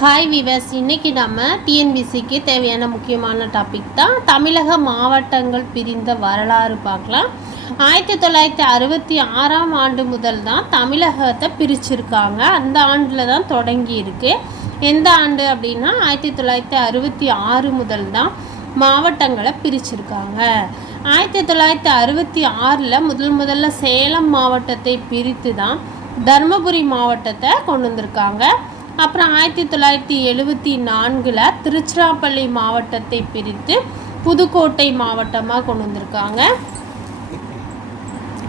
Hi viewers, இன்றைக்கி நம்ம டிஎன்பிசிக்கு தேவையான முக்கியமான டாபிக் தான் தமிழக மாவட்டங்கள் பிரிந்த வரலாறு பார்க்கலாம். 1966ஆம் ஆண்டு முதல் தான் தமிழகத்தை பிரிச்சிருக்காங்க. அந்த ஆண்டில் தான் தொடங்கி இருக்கு. எந்த ஆண்டு அப்படின்னா 1966 முதல் தான் மாவட்டங்களை பிரிச்சிருக்காங்க. 1966 முதல்ல சேலம் மாவட்டத்தை பிரித்து தான் தருமபுரி மாவட்டத்தை கொண்டு வந்திருக்காங்க. அப்புறம் 1974 திருச்சிராப்பள்ளி மாவட்டத்தை பிரித்து புதுக்கோட்டை மாவட்டமாக கொண்டு வந்திருக்காங்க.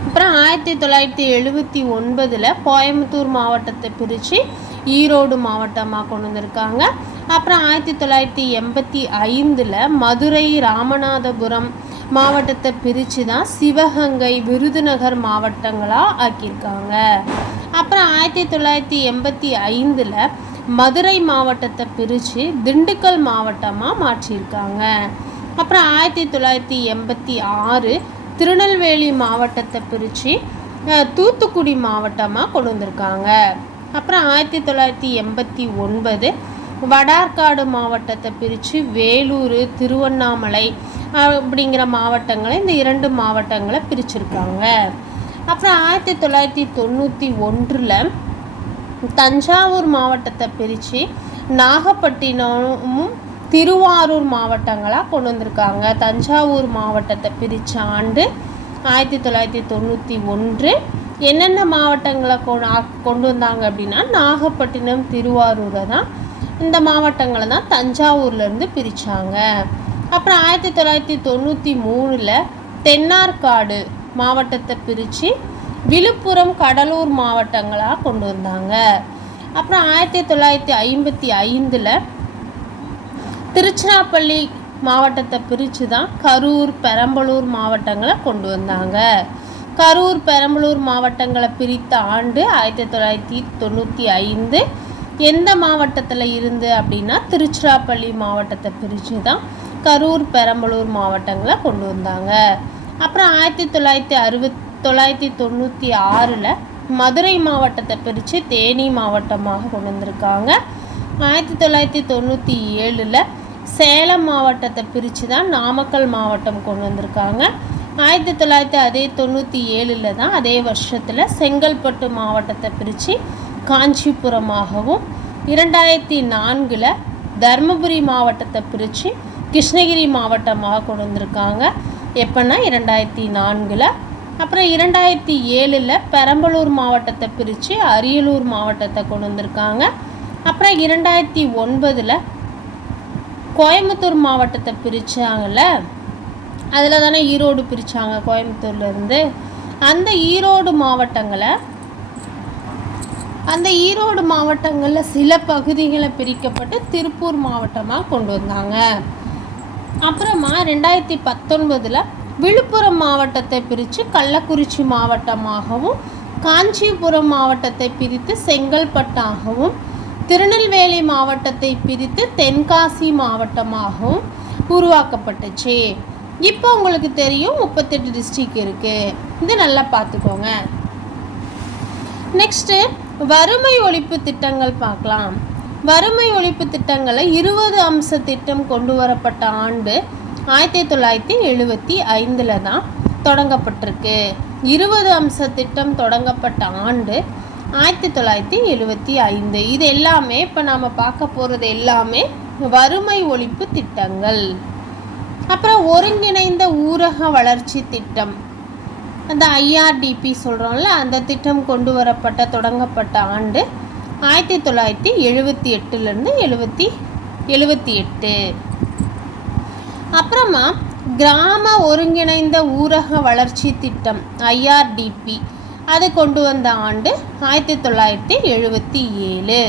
அப்புறம் 1979 கோயம்புத்தூர் மாவட்டத்தை பிரித்து ஈரோடு மாவட்டமாக கொண்டு வந்திருக்காங்க. அப்புறம் 1985 மதுரை ராமநாதபுரம் மாவட்டத்தை பிரித்து தான் சிவகங்கை விருதுநகர் மாவட்டங்களாக ஆக்கியிருக்காங்க. அப்புறம் 1985 மதுரை மாவட்டத்தை பிரித்து திண்டுக்கல் மாவட்டமாக மாற்றியிருக்காங்க. அப்புறம் 1986 திருநெல்வேலி மாவட்டத்தை பிரித்து தூத்துக்குடி மாவட்டமாக கொண்டு வந்திருக்காங்க. அப்புறம் 1989 வடார்காடு மாவட்டத்தை பிரித்து வேலூர் திருவண்ணாமலை அப்படிங்கிற மாவட்டங்களை இந்த 2 மாவட்டங்களை பிரிச்சிருக்காங்க. அப்புறம் 1991 தஞ்சாவூர் மாவட்டத்தை பிரித்து நாகப்பட்டினமும் திருவாரூர் மாவட்டங்களாக கொண்டு வந்திருக்காங்க. தஞ்சாவூர் மாவட்டத்தை பிரித்த ஆண்டு 1991. என்னென்ன மாவட்டங்களை கொண்டு வந்தாங்க அப்படின்னா நாகப்பட்டினம் திருவாரூரை தான், இந்த மாவட்டங்களை தான் தஞ்சாவூர்லேருந்து பிரித்தாங்க. அப்புறம் 1993 தென்னார்காடு மாவட்டத்தை பிரித்து விழுப்புரம் கடலூர் மாவட்டங்களாக கொண்டு வந்தாங்க. அப்புறம் 1955 திருச்சிராப்பள்ளி மாவட்டத்தை பிரித்து தான் கரூர் பெரம்பலூர் மாவட்டங்களை கொண்டு வந்தாங்க. கரூர் பெரம்பலூர் மாவட்டங்களை பிரித்த ஆண்டு 1995. எந்த மாவட்டத்தில் இருந்து அப்படின்னா திருச்சிராப்பள்ளி மாவட்டத்தை பிரித்து தான் கரூர் பெரம்பலூர் மாவட்டங்களை கொண்டு வந்தாங்க. அப்புறம் 1996 மதுரை மாவட்டத்தை பிரித்து தேனி மாவட்டமாக கொண்டு வந்திருக்காங்க. 1997 சேலம் மாவட்டத்தை பிரித்து தான் நாமக்கல் மாவட்டம் கொண்டு வந்திருக்காங்க. 1997 தான் அதே வருஷத்தில் செங்கல்பட்டு மாவட்டத்தை பிரித்து காஞ்சிபுரமாகவும், 2004 தருமபுரி மாவட்டத்தை பிரித்து கிருஷ்ணகிரி மாவட்டமாக கொண்டு வந்திருக்காங்க. எப்போன்னா 2004. அப்புறம் 2007 பெரம்பலூர் மாவட்டத்தை பிரித்து அரியலூர் மாவட்டத்தை கொண்டு வந்திருக்காங்க. அப்புறம் 2009 கோயம்புத்தூர் மாவட்டத்தை பிரித்தாங்கல்ல, அதில் தானே ஈரோடு பிரித்தாங்க கோயம்புத்தூர்லேருந்து. அந்த ஈரோடு மாவட்டங்களில் சில பகுதிகளை பிரிக்கப்பட்டு திருப்பூர் மாவட்டமாக கொண்டு வந்தாங்க. அப்புறமா 2019 விழுப்புரம் மாவட்டத்தை பிரித்து கள்ளக்குறிச்சி மாவட்டமாகவும், காஞ்சிபுரம் மாவட்டத்தை பிரித்து செங்கல்பட்டாகவும், திருநெல்வேலி மாவட்டத்தை பிரித்து தென்காசி மாவட்டமாகவும் உருவாக்கப்பட்டுச்சு. இப்போ உங்களுக்கு தெரியும் 38 டிஸ்ட்ரிக்ட் இருக்குது. இது நல்லா பார்த்துக்கோங்க. நெக்ஸ்ட்டு வறுமை ஒழிப்பு திட்டங்கள் பார்க்கலாம். வறுமை ஒழிப்பு திட்டங்களை 20 அம்ச திட்டம் கொண்டு வரப்பட்ட ஆண்டு 1975 தான் தொடங்கப்பட்டிருக்கு. 20 அம்ச திட்டம் தொடங்கப்பட்ட ஆண்டு 1975. இது எல்லாமே இப்போ நாம் பார்க்க போகிறது எல்லாமே வறுமை ஒழிப்பு திட்டங்கள். அப்புறம் ஒருங்கிணைந்த ஊரக வளர்ச்சி திட்டம், அந்த ஐஆர்டிபி சொல்கிறோம்ல, அந்த திட்டம் கொண்டு வரப்பட்ட தொடங்கப்பட்ட ஆண்டு 1978 78. அப்புறமா கிராம ஒருங்கிணைந்த ஊரக வளர்ச்சி திட்டம் ஐஆர்டிபி அது கொண்டு வந்த ஆண்டு 1977.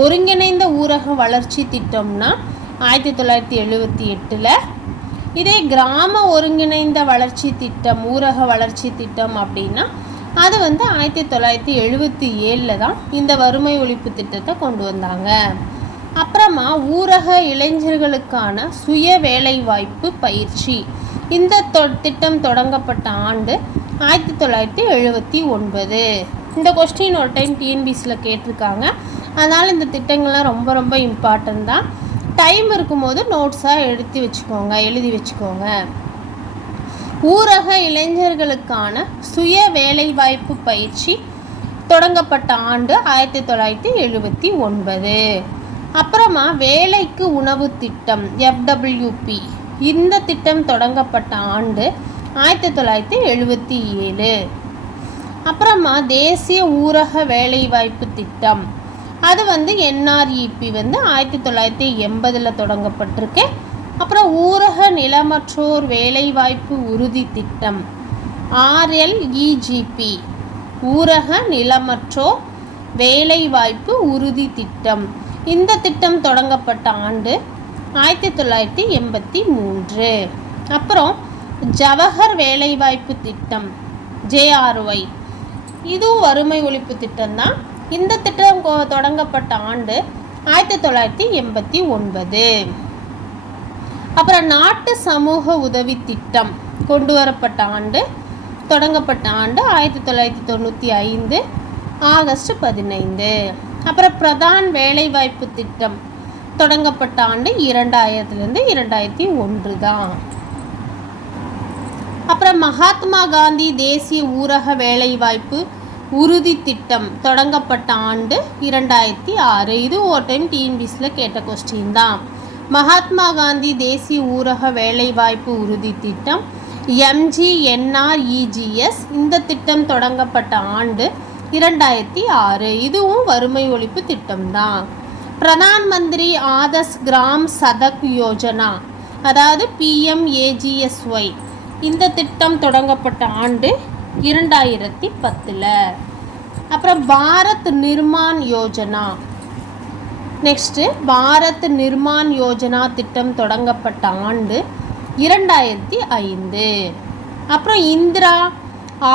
ஒருங்கிணைந்த ஊரக வளர்ச்சி திட்டம்னா 1978. இதே கிராம ஒருங்கிணைந்த வளர்ச்சி திட்டம் ஊரக வளர்ச்சி திட்டம் அப்படின்னா அது 1977 தான் இந்த வறுமை ஒழிப்பு திட்டத்தை கொண்டு வந்தாங்க. அப்புறமா ஊரக இளைஞர்களுக்கான சுய வேலைவாய்ப்பு பயிற்சி, இந்த திட்டம் தொடங்கப்பட்ட ஆண்டு 1979. இந்த கொஸ்டின் ஒரு டைம் டிஎன்பிசியில் கேட்டிருக்காங்க. அதனால் இந்த திட்டங்கள்லாம் ரொம்ப ரொம்ப இம்பார்ட்டன்ட் தான். டைம் இருக்கும்போது நோட்ஸாக எழுதி வச்சுக்கோங்க. ஊரக இளைஞர்களுக்கான சுய வேலைவாய்ப்பு பயிற்சி தொடங்கப்பட்ட ஆண்டு 1979. அப்புறமா வேலைக்கு உணவு திட்டம் FWP, இந்த திட்டம் தொடங்கப்பட்ட ஆண்டு 1977. அப்புறமா தேசிய ஊரக வேலைவாய்ப்பு திட்டம், அது NREP 1980 தொடங்கப்பட்டிருக்கு. அப்புறம் ஊரக நிலமற்றோர் வேலைவாய்ப்பு உறுதி திட்டம் RLEGP, ஊரக நிலமற்றோர் வேலைவாய்ப்பு உறுதி திட்டம், இந்த திட்டம் தொடங்கப்பட்ட ஆண்டு 1983. அப்புறம் ஜவஹர் வேலைவாய்ப்பு திட்டம் JRY, இதுவும் வறுமை ஒழிப்பு திட்டம் தான். இந்த திட்டம் தொடங்கப்பட்ட ஆண்டு 1989. அப்புறம் நாட்டு சமூக உதவி திட்டம் தொடங்கப்பட்ட ஆண்டு 1995 ஆகஸ்ட் 15. அப்புறம் பிரதான் வேலைவாய்ப்பு திட்டம் தொடங்கப்பட்ட ஆண்டு 2000 2001 தான். அப்புறம் மகாத்மா காந்தி தேசிய ஊரக வேலைவாய்ப்பு உறுதி திட்டம் தொடங்கப்பட்ட ஆண்டு 2006. இது ஒரு டைம் டிஎன்பிஎஸ்சியில் கேட்ட கொஸ்டின் தான். மகாத்மா காந்தி தேசிய ஊரக வேலைவாய்ப்பு உறுதி திட்டம் MGNREGS, இந்த திட்டம் தொடங்கப்பட்ட ஆண்டு 2006. இதுவும் வறுமை ஒழிப்பு திட்டம் தான். பிரதான் மந்திரி ஆதர்ஷ் கிராம் சதக் யோஜனா, அதாவது PMAGSY, இந்த திட்டம் தொடங்கப்பட்ட ஆண்டு 2010. அப்புறம் பாரத் நிர்மான் யோஜனா, நெக்ஸ்ட்டு பாரத் நிர்மான் யோஜனா திட்டம் தொடங்கப்பட்ட ஆண்டு 2005. அப்புறம் இந்திரா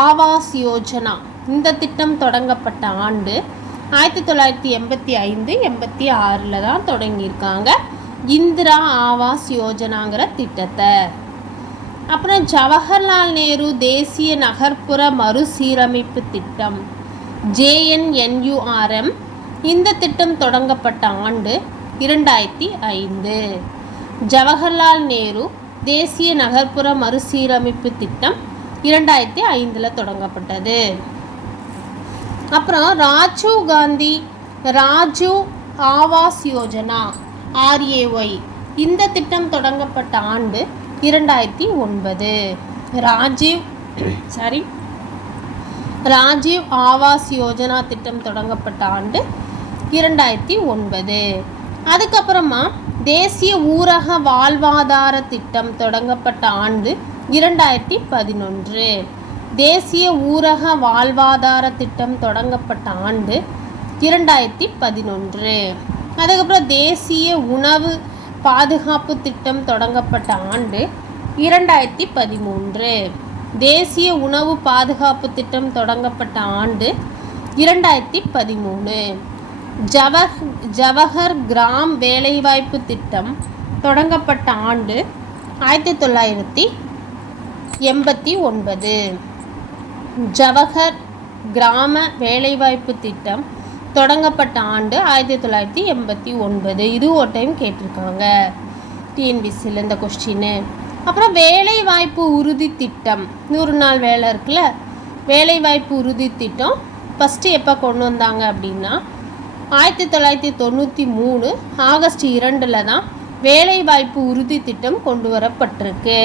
ஆவாஸ் யோஜனா, இந்த திட்டம் தொடங்கப்பட்ட ஆண்டு 1985 86 தான் தொடங்கியிருக்காங்க இந்திரா ஆவாஸ் யோஜனாங்கிற திட்டத்தை. அப்புறம் ஜவஹர்லால் நேரு தேசிய நகர்ப்புற மறுசீரமைப்பு திட்டம் JNNURM, இந்த திட்டம் தொடங்கப்பட்ட ஆண்டு 2005. ஜவஹர்லால் நேரு தேசிய நகர்ப்புற மறுசீரமைப்பு திட்டம் 2005 தொடங்கப்பட்டது. அப்புறம் ராஜீவ் காந்தி ராஜீவ் ஆவாஸ் யோஜனா RAY, இந்த திட்டம் தொடங்கப்பட்ட ஆண்டு 2009. ராஜீவ் ஆவாஸ் யோஜனா திட்டம் தொடங்கப்பட்ட ஆண்டு 2009. அதுக்கப்புறமா தேசிய ஊரக வாழ்வாதார திட்டம் தொடங்கப்பட்ட ஆண்டு 2011. தேசிய ஊரக வாழ்வாதார திட்டம் தொடங்கப்பட்ட ஆண்டு 2011. அதுக்கப்புறம் தேசிய உணவு பாதுகாப்பு திட்டம் தொடங்கப்பட்ட ஆண்டு 2013. தேசிய உணவு பாதுகாப்பு திட்டம் தொடங்கப்பட்ட ஆண்டு 2013. ஜவஹர் கிராம் வேலைவாய்ப்பு திட்டம் தொடங்கப்பட்ட ஆண்டு 1989. ஜவஹர் கிராம வேலைவாய்ப்பு திட்டம் தொடங்கப்பட்ட ஆண்டு 1989. இது ஒரு டைம் கேட்டிருக்காங்க டிஎன்பிஎஸ்சியில் இந்த கொஸ்டின்னு. அப்புறம் வேலைவாய்ப்பு உறுதி திட்டம், 100 நாள் வேலை இருக்குல்ல, வேலைவாய்ப்பு உறுதி திட்டம் ஃபஸ்ட்டு எப்போ கொண்டு வந்தாங்க அப்படின்னா 1993 ஆகஸ்ட் 2 தான் வேலைவாய்ப்பு உறுதி திட்டம் கொண்டு வரப்பட்டிருக்கு.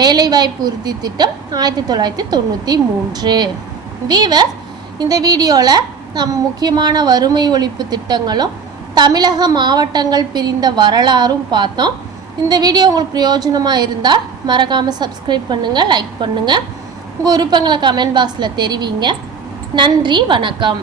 வேலைவாய்ப்பு உறுதி திட்டம் 1993. வீவர், இந்த வீடியோவில் நம்ம முக்கியமான வறுமை ஒழிப்பு திட்டங்களும் தமிழக மாவட்டங்கள் பிரிந்த வரலாறும் பார்த்தோம். இந்த வீடியோ உங்களுக்கு பிரயோஜனமாக இருந்தால் மறக்காமல் சப்ஸ்கிரைப் பண்ணுங்கள், லைக் பண்ணுங்கள், உங்கள் விருப்பங்களை கமெண்ட் பாக்ஸில் தெரிவிங்க. நன்றி, வணக்கம்.